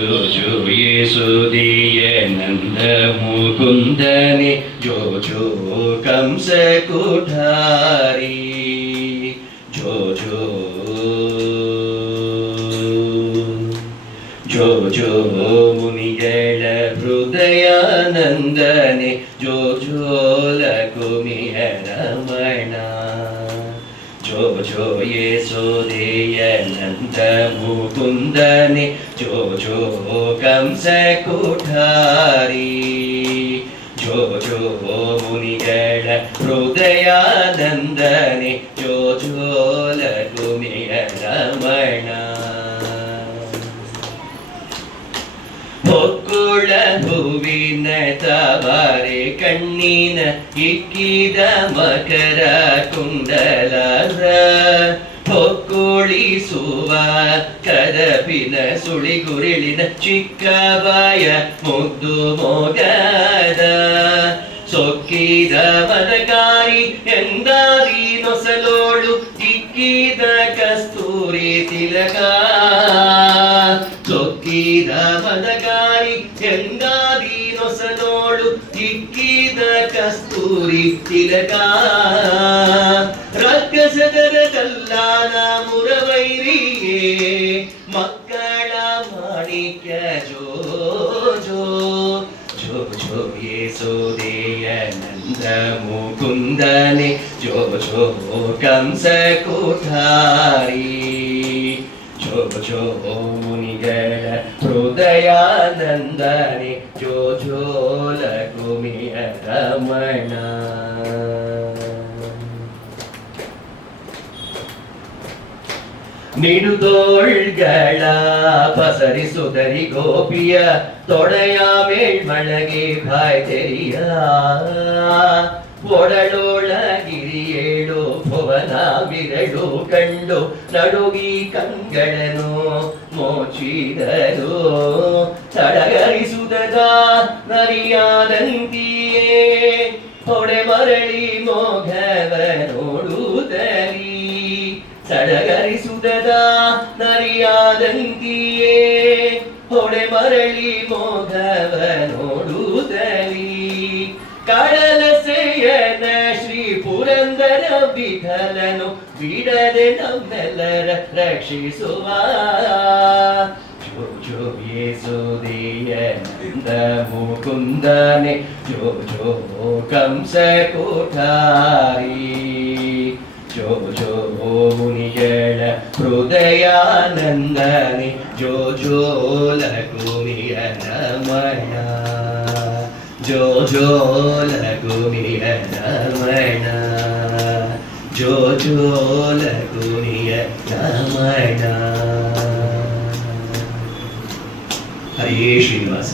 ಜೋ ಜೋ ಯೇಸುದೇಯ ನಂದ ಮುಕುಂದನೆ ಜೋ ಜೋ ಕಂಸ ಕುಠಾರಿ ಜೋ ಜೋ ಜೋ ಜೋ ಮುನಿಗಳ ಹೃದಯಾನಂದನೆ ಜೋ ಜೋ ಲಕುಮಿಯ ರಮಣ ಜೋ ಜೋ ಯೇಸುದೇಯ ನಂದ ಮುಕುಂದನೆ ಜೋ ಜೋ ಕಂಸ ಕುಠಾರಿ ಜೋ ಜೋ ಮುನಿಗಳ ಹೃದಯಾನಂದನೆ ಜೋ ಜೋ ಲಕುಮಿಯ ರಮಣ ಹೊಕ್ಕುಳ ಹೂವಿನ ತವಾರೆ ಕಣ್ಣಿನ ಇಕ್ಕಿದ ಮಕರ ಕುಂಡಲರ ಹೊಕ್ಕುಳಿಸುವ ಕದಪಿನ ಸುಳಿಗುರಿಳಿನ ಚಿಕ್ಕಬಾಯ ಮುದ್ದು ಮೊಗದ ಸೊಕ್ಕಿದ ಮದಕಾರಿ ಎಂದಾದಿ ನೊಸಲೋಳು ಇಕ್ಕಿದ ಕಸ್ತೂರಿ ತಿಲಕ ಸೊಕ್ಕಿದ ಮದಕಾರಿ ಎಂದಾದಿ ನೊಸಲೋಳು ಇಕ್ಕಿದ ಕಸ್ತೂರಿ ತಿಲಕ ರಕ್ಕಸದರ ಕಲ್ಲಾನ ಮುರವೈರಿಯೇ ಮಕ್ಕಳ ಮಾಣಿಕ್ಯ ಜೋ ಜೋ ಜೋ ಜೋ ಯೇಸುದೇಯ ನಂದ ಮುಕುಂದನೆ ಜೋ ಜೋ ಕಂಸ ಕುಠಾರಿ ಜೋ ಜೋ ಮುನಿಗಳ ಹೃದಯಾನಂದನೆ ಜೋ ಜೋ ಲಕುಮಿಯ ರಮಣ ನಿಡುದೋಳ್ಗಳ ಪಸರಿಸುದರಿ ಗೋಪಿಯ ತೊಡೆಯ ಮೇಲ್ಮಳಗೆ ಬಾಯ್ತೆರಿಯ ಒಡಳೊಳಗಿರಿಯೇಳು ಭುವನ ಬಿರಳು ಕಂಡು ನಡುಗಿ ಕಂಗಳನು ಮೋಚಿದರು ಸಡಗರಿಸುದದ ನರಿಯಾದಂತಿಯೇ ಹೊಡೆ ಮರಳಿ ಮೋಘವ ನೋಡುತ್ತಲಿ ಸಡಗರಿಸುದದ ನರಿಯಾದಂತಿಯೇ ಹೊಡೆ ಮರಳಿ ಮೋಘವ ನೋಡುತ್ತಲಿ ಕಡಲ ಸೇಯನ ಶ್ರೀ ಪುರಂದರ ವಿಠಲನು ಬಿಡದೆ ನಮ್ಮೆಲ್ಲರ ರಕ್ಷಿಸುವ ಜೋ ಜೋ ಯೇಸುದೇಯ ನಂದ ಮುಕುಂದನೆ ಜೋ ಜೋ ಕಂಸ ಕುಠಾರಿ ಜೋ ಜೋ ಮುನಿಗಳ ಹೃದಯಾನಂದನೆ ಜೋ ಜೋ ಲಕುಮಿಯ ರಮಣ ಜೋ ಜೋ ಲಕುಮಿಯ ರಮಣ ಜೋ ಜೋ ಲಕುಮಿಯ ರಮಣ. ಹರೇ ಶ್ರೀನಿವಾಸ.